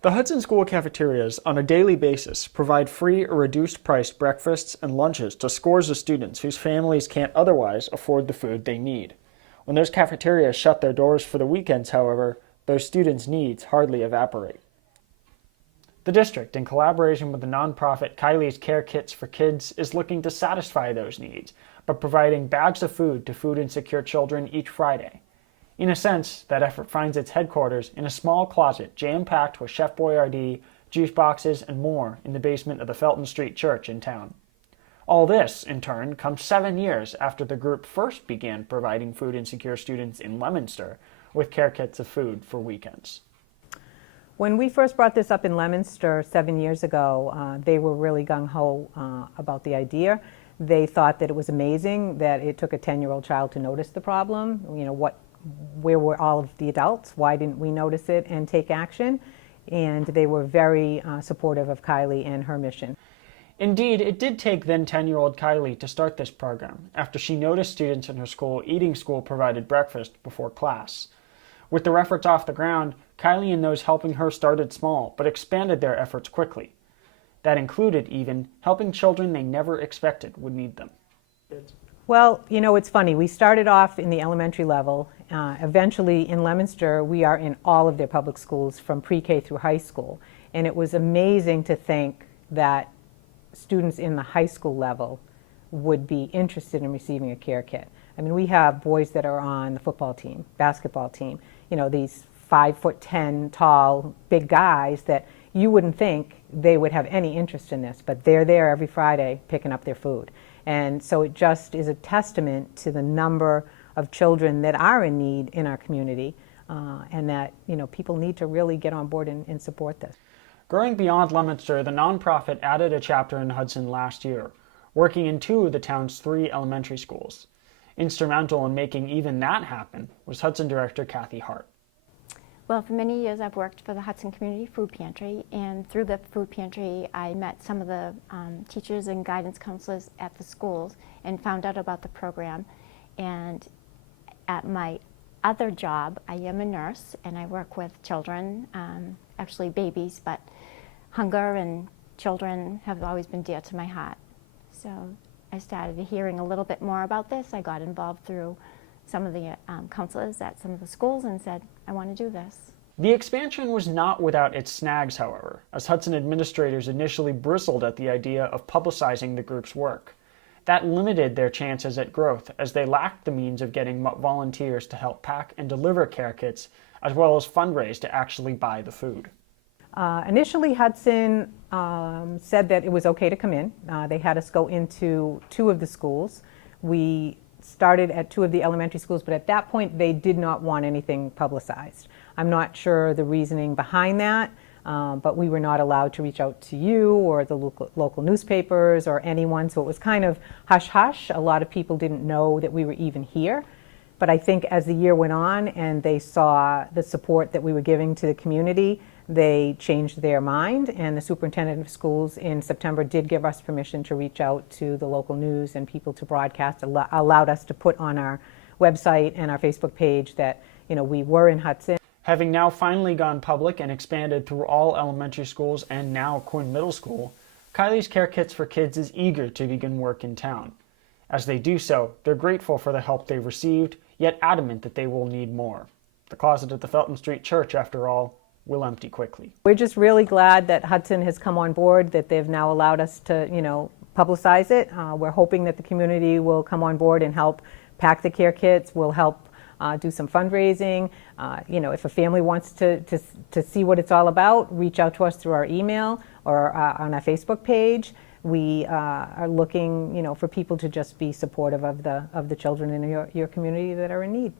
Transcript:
The Hudson School cafeterias, on a daily basis, provide free or reduced-priced breakfasts and lunches to scores of students whose families can't otherwise afford the food they need. When those cafeterias shut their doors for the weekends, however, those students' needs hardly evaporate. The district, in collaboration with the nonprofit Kylee's Kare Kits for Kids, is looking to satisfy those needs by providing bags of food to food-insecure children each Friday. In a sense, that effort finds its headquarters in a small closet jam-packed with Chef Boyardee, juice boxes, and more in the basement of the Felton Street Church in town. All this, in turn, comes 7 years after the group first began providing food-insecure students in Leominster with Kare Kits of food for weekends. When we first brought this up in Leominster 7 years ago, they were really gung-ho about the idea. They thought that it was amazing that it took a 10-year-old child to notice the problem. Where were all of the adults? Why didn't we notice it and take action? And they were very supportive of Kylee and her mission. Indeed, it did take then 10-year-old Kylee to start this program after she noticed students in her school eating school-provided breakfast before class. With their efforts off the ground, Kylee and those helping her started small, but expanded their efforts quickly. That included, even, helping children they never expected would need them. Well, it's funny. We started off in the elementary level. Eventually, in Leominster, we are in all of their public schools from pre-K through high school. And it was amazing to think that students in the high school level would be interested in receiving a Kare Kit. I mean, we have boys that are on the football team, basketball team, these 5'10" tall, big guys that you wouldn't think they would have any interest in this, but they're there every Friday picking up their food. And so it just is a testament to the number of children that are in need in our community, and that people need to really get on board and support this. Growing beyond Leominster, the nonprofit added a chapter in Hudson last year, working in 2 of the town's 3 elementary schools. Instrumental in making even that happen was Hudson Director Kathy Hart. Well, for many years I've worked for the Hudson Community Food Pantry, and through the food pantry I met some of the teachers and guidance counselors at the schools and found out about the program. And at my other job, I am a nurse and I work with children, actually babies, but hunger and children have always been dear to my heart. So I started hearing a little bit more about this. I got involved through some of the counselors at some of the schools and said, I want to do this. The expansion was not without its snags, however, as Hudson administrators initially bristled at the idea of publicizing the group's work. That limited their chances at growth, as they lacked the means of getting volunteers to help pack and deliver Kare Kits, as well as fundraise to actually buy the food. Initially, Hudson said that it was okay to come in. They had us go into 2 of the schools. We started at 2 of the elementary schools, but at that point they did not want anything publicized. I'm not sure the reasoning behind that, but we were not allowed to reach out to you or the local newspapers or anyone, so it was kind of hush-hush. A lot of people didn't know that we were even here. But I think as the year went on and they saw the support that we were giving to the community, they changed their mind, and the superintendent of schools in September did give us permission to reach out to the local news and people to broadcast, allowed us to put on our website and our Facebook page that we were in Hudson. Having now finally gone public and expanded through all elementary schools and now Quinn Middle School, Kylee's Kare Kits for Kids is eager to begin work in town. As they do so, they're grateful for the help they've received, yet adamant that they will need more. The closet at the Felton Street Church, after all, will empty quickly. We're just really glad that Hudson has come on board, that they've now allowed us to, publicize it. We're hoping that the community will come on board and help pack the Kare Kits, will help do some fundraising. If a family wants to see what it's all about, reach out to us through our email or on our Facebook page. We are looking, for people to just be supportive of the children in your community that are in need.